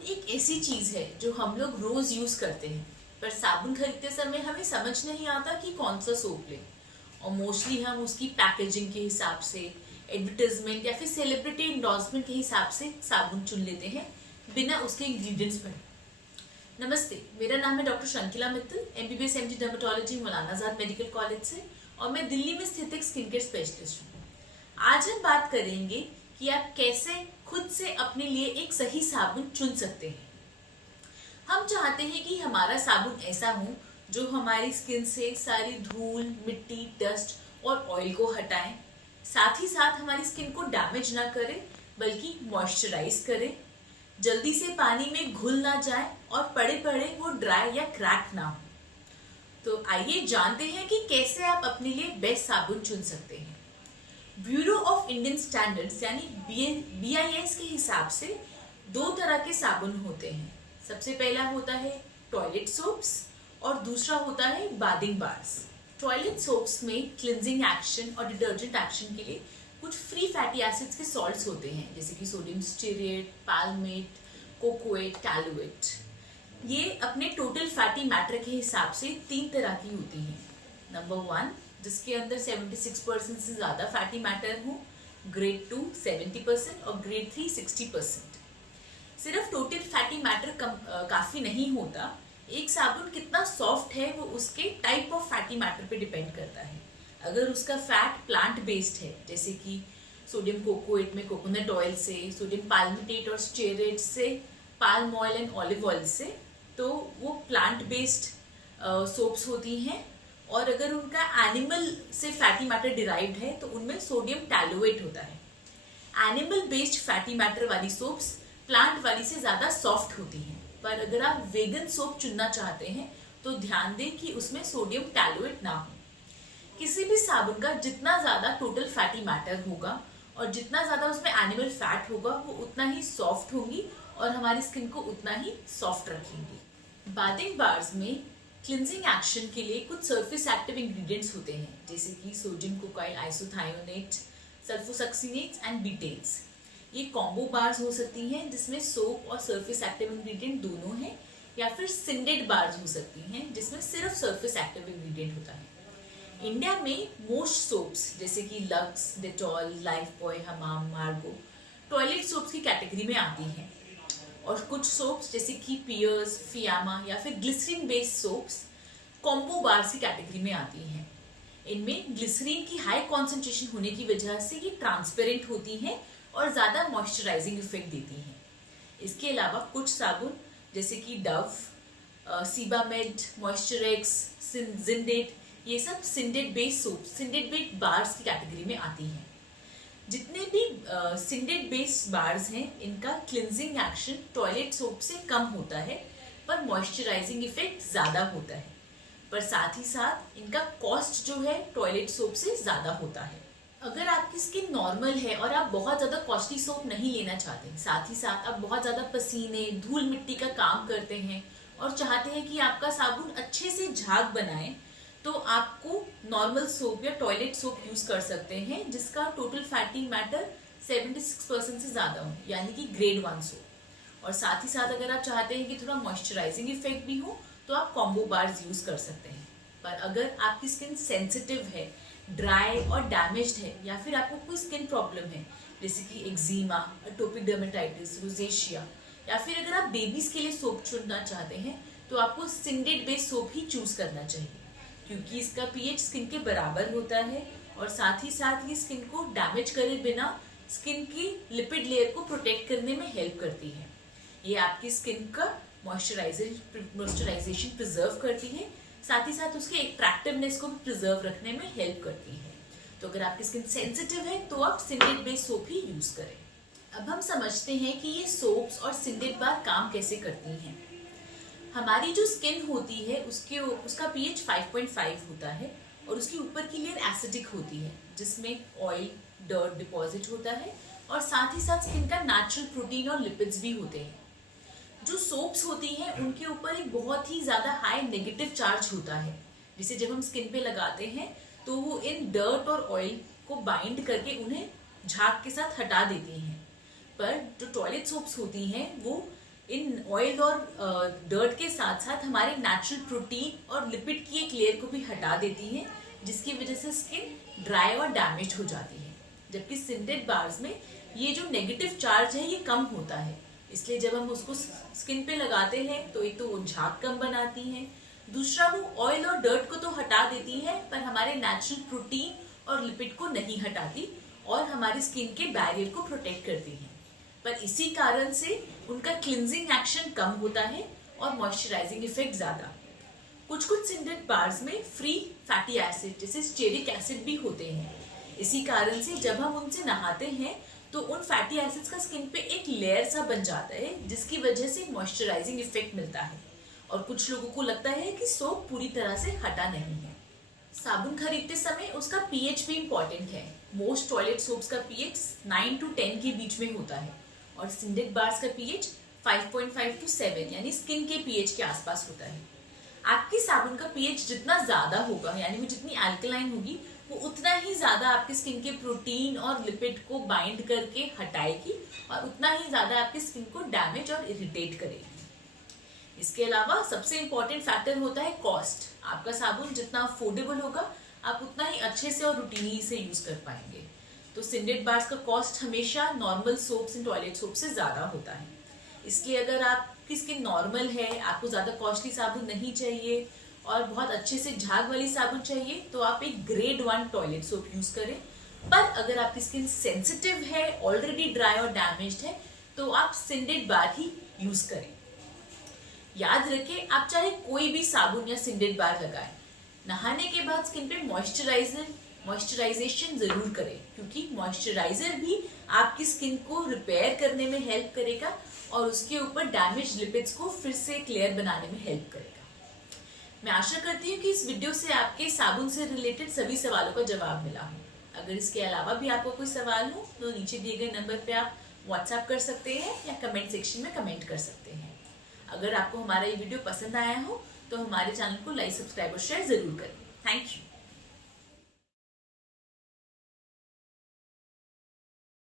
साबुन एक ऐसी चीज है जो हम लोग रोज यूज करते हैं, पर साबुन खरीदते समय हमें समझ नहीं आता कि कौन सा सोप लें। और मोस्टली हम उसकी पैकेजिंग के हिसाब से, एडवर्टाइजमेंट या फिर सेलिब्रिटी इंडोर्समेंट के हिसाब से साबुन चुन लेते हैं, बिना उसके इंग्रेडिएंट्स पढ़े। नमस्ते, मेरा नाम है doctor Shankila Mittal, MBBS MD dermatology Maulana Azad medical college से, और मैं दिल्ली में स्थित एक स्किन केयर स्पेशलिस्ट हूँ। आज हम बात करेंगे कि आप कैसे खुद से अपने लिए एक सही साबुन चुन सकते हैं। हम चाहते हैं कि हमारा साबुन ऐसा हो जो हमारी स्किन से सारी धूल, मिट्टी, डस्ट और ऑयल को हटाए, साथ ही साथ हमारी स्किन को डैमेज ना करे बल्कि मॉइस्चराइज करे, जल्दी से पानी में घुल ना जाए और पड़े पड़े वो ड्राई या क्रैक ना हो। तो आइए जानते हैं कि कैसे आप अपने लिए बेस्ट साबुन चुन सकते हैं। ब्यूरो ऑफ इंडियन स्टैंडर्ड्स यानी BIS के हिसाब से दो तरह के साबुन होते हैं। सबसे पहला होता है टॉयलेट सोप्स और दूसरा होता है बाथिंग बार्स। टॉयलेट सोप्स में क्लिनजिंग एक्शन और डिटर्जेंट एक्शन के लिए कुछ फ्री फैटी एसिड्स के सॉल्ट्स होते हैं, जैसे कि सोडियम स्टीरेट, पाल्मेट, कोकोएट, टैलुएट। ये अपने टोटल फैटी मैटर के हिसाब से तीन तरह की होती हैं। नंबर 1, जिसके अंदर 76% से ज्यादा फैटी मैटर हो, ग्रेड 2 70% और ग्रेड 3 60%। सिर्फ टोटल फैटी मैटर काफी नहीं होता, एक साबुन कितना सॉफ्ट है वो उसके टाइप ऑफ फैटी मैटर पे डिपेंड करता है। अगर उसका फैट प्लांट बेस्ड है, जैसे कि सोडियम कोकोएट में कोकोनट ऑयल से, सोडियम पाल्मिटेट और स्टेरेट से, palm oil and olive oil से, तो वो प्लांट बेस्ड सोप्स होती हैं। और अगर उनका एनिमल से फैटी मैटर डिराइव्ड है तो उनमें सोडियम टैलुएट होता है। एनिमल बेस्ड फैटी मैटर वाली सोप्स प्लांट वाली से ज्यादा सॉफ्ट होती हैं। पर अगर आप वेगन सोप चुनना चाहते हैं तो ध्यान दें कि उसमें सोडियम टैलुएट ना हो। किसी भी साबुन का जितना ज्यादा टोटल फैटी मैटर होगा और जितना ज्यादा उसमें एनिमल फैट होगा, वो उतना ही सॉफ्ट होंगी और हमारी स्किन को उतना ही सॉफ्ट रखेंगी। बाथिंग बार्स में क्लिनजिंग एक्शन के लिए कुछ सरफेस एक्टिव इंग्रेडिएंट्स होते हैं, जैसे कि सोडियम कोकाइल आइसोथायोनेट, सल्फोसक्सिनेट्स एंड बीटेल्स। ये कॉम्बो बार्स हो सकती हैं जिसमें सोप और सरफेस एक्टिव इंग्रेडिएंट दोनों हैं, या फिर सिंडेड बार्स हो सकती हैं जिसमें सिर्फ सरफेस एक्टिव इंग्रेडिएंट होता है। इंडिया में मोस्ट सोप्स जैसे कि लक्स, डेटॉल, लाइफबॉय, हमाम, मार्गो टॉयलेट सोप्स की कैटेगरी में आती हैं, और कुछ सोप्स जैसे कि पियर्स, फियामा या फिर glycerine based soaps combo bars की कैटेगरी में आती हैं। इनमें ग्लिसरीन की हाई कॉन्सेंट्रेशन होने की वजह से ये ट्रांसपेरेंट होती हैं और ज्यादा मॉइस्चराइजिंग इफेक्ट देती हैं। इसके अलावा कुछ साबुन जैसे कि डव, सीबामेड, मॉइस्चरेक्स, जिंडेट, ये सब सिंडेड बेस्ड सोप, सिंडेड बेस्ड बार्स की कैटेगरी में आती हैं। जितने भी सिंडेड बेस्ड बार्स हैं, इनका क्लिनजिंग एक्शन टॉयलेट सोप से कम होता है, पर मॉइस्चराइजिंग इफेक्ट ज्यादा होता है। पर साथ ही साथ इनका कॉस्ट जो है टॉयलेट सोप से ज्यादा होता है। अगर आपकी स्किन नॉर्मल है और आप बहुत ज्यादा कॉस्टली सोप नहीं लेना चाहते, साथ ही साथ आप बहुत ज्यादा पसीने, धूल मिट्टी का काम करते हैं और चाहते हैं कि आपका साबुन अच्छे से झाग बनाए, तो आपको नॉर्मल सोप या टॉयलेट सोप यूज कर सकते हैं जिसका टोटल फैटी मैटर 76% से ज्यादा हो, यानी कि ग्रेड 1 सोप। और साथ ही साथ अगर आप चाहते हैं कि थोड़ा मॉइस्चराइजिंग इफेक्ट भी हो तो आप कॉम्बो बार्स यूज कर सकते हैं। पर अगर आपकी स्किन सेंसिटिव है, ड्राई और डैमेज्ड है, या फिर आपको कोई स्किन प्रॉब्लम है जैसे कि एक्जिमा, एटोपिक डर्मेटाइटिस, रोजेशिया, या फिर अगर आप बेबीज के लिए सोप चुनना चाहते हैं तो आपको सिंडेड बेस्ड सोप ही चूज करना चाहिए, क्योंकि इसका पीएच स्किन के बराबर होता है और साथ ही साथ ये स्किन को डैमेज करे बिना स्किन की लिपिड लेयर को प्रोटेक्ट करने में हेल्प करती है। ये आपकी स्किन का मॉइस्चराइजेशन प्रिजर्व करती है, साथ ही साथ उसके अट्रैक्टिवनेस को भी प्रिजर्व रखने में हेल्प करती है। तो अगर आपकी स्किन सेंसिटिव है तो आप सिंडेड बेस्ड सोप ही यूज करें। अब हम समझते हैं कि ये सोप्स और सिंडेड बार काम कैसे करती हैं। हमारी जो स्किन होती है उसका पीएच 5.5 होता है और उसकी ऊपर की लेयर एसिडिक होती है, जिसमें ऑयल, डर्ट डिपॉजिट होता है, और साथ ही साथ स्किन का नेचुरल प्रोटीन और लिपिड्स भी होते हैं। जो सोप्स होती हैं उनके ऊपर एक बहुत ही ज्यादा हाई नेगेटिव चार्ज होता है, जिसे जब हम स्किन पे लगाते हैं तो वो इन डर्ट और ऑयल को बाइंड करके उन्हें झाग के साथ हटा देती हैं। पर जो टॉयलेट सोप्स होती हैं वो इन ऑयल और डर्ट के साथ साथ हमारे नेचुरल प्रोटीन और लिपिड की एक लेयर को भी हटा देती है, जिसकी वजह से स्किन ड्राई और डैमेज हो जाती है। जबकि सिंथेटिक बार्स में ये जो नेगेटिव चार्ज है ये कम होता है, इसलिए जब हम उसको स्किन पे लगाते हैं तो एक तो वो झाग कम बनाती हैं, दूसरा वो ऑयल और डर्ट को तो हटा देती है पर हमारे नेचुरल प्रोटीन और लिपिड को नहीं हटाती और हमारी स्किन के बैरियर को प्रोटेक्ट करती हैं। पर इसी कारण से उनका क्लिनजिंग एक्शन कम होता है और मॉइस्चराइजिंग इफेक्ट ज्यादा। कुछ सिंथेटिक बार्स में फ्री फैटी एसिड जैसे स्टेरिक एसिड भी होते हैं। इसी कारण से जब हम उनसे नहाते हैं तो उन फैटी एसिड्स का स्किन पे एक लेयर सा बन जाता है, जिसकी वजह से मॉइस्चराइजिंग इफेक्ट मिलता है और कुछ लोगों को लगता है कि सोप पूरी तरह से हटा नहीं है। साबुन खरीदते समय उसका पीएच भी इम्पोर्टेंट है। मोस्ट टॉयलेट सोप्स का पीएच 9 to 10 के बीच में होता है और सिंथेटिक बार्स का पीएच 5.5 to 7 यानी स्किन के पीएच के आसपास होता है। आपकी साबुन का पीएच जितना ज्यादा होगा यानी वो जितनी अल्कलाइन होगी वो उतना ही ज्यादा आपकी स्किन के प्रोटीन और लिपिड को बाइंड करके हटाएगी और उतना ही ज्यादा आपकी स्किन को डैमेज और इरिटेट करेगी। इसके अलावा सबसे इंपॉर्टेंट फैक्टर होता है कॉस्ट। आपका साबुन जितना अफोर्डेबल होगा आप उतना ही अच्छे से और रूटीनली से यूज कर पाएंगे। तो सिंथेटिक बार्स का कॉस्ट हमेशा normal soaps and toilet soap से ज्यादा होता है। इसलिए अगर आपकी स्किन नॉर्मल है, आपको ज्यादा कॉस्टली साबुन नहीं चाहिए और बहुत अच्छे से झाग वाली साबुन चाहिए तो आप एक ग्रेड 1 टॉयलेट सोप यूज करें। पर अगर आपकी स्किन सेंसिटिव है, ऑलरेडी ड्राई और डैमेज्ड है तो आप सिंथेटिक बार ही यूज करें। याद रखें, आप चाहे कोई भी साबुन या सिंथेटिक बार लगाएं, नहाने के बाद स्किन पे मॉइस्चराइजेशन जरूर करें, क्योंकि मॉइस्चराइजर भी आपकी स्किन को रिपेयर करने में हेल्प करेगा और उसके ऊपर डैमेज लिपिड्स को फिर से एक लेयर बनाने में हेल्प करेगा। मैं आशा करती हूँ कि इस वीडियो से आपके साबुन से रिलेटेड सभी सवालों का जवाब मिला हो। अगर इसके अलावा भी आपको कोई सवाल हो तो नीचे दिए गए नंबर पे आप व्हाट्सएप कर सकते हैं या कमेंट सेक्शन में कमेंट कर सकते हैं। अगर आपको हमारा ये वीडियो पसंद आया हो तो हमारे चैनल को लाइक, सब्सक्राइब और शेयर जरूर करें। Thank you.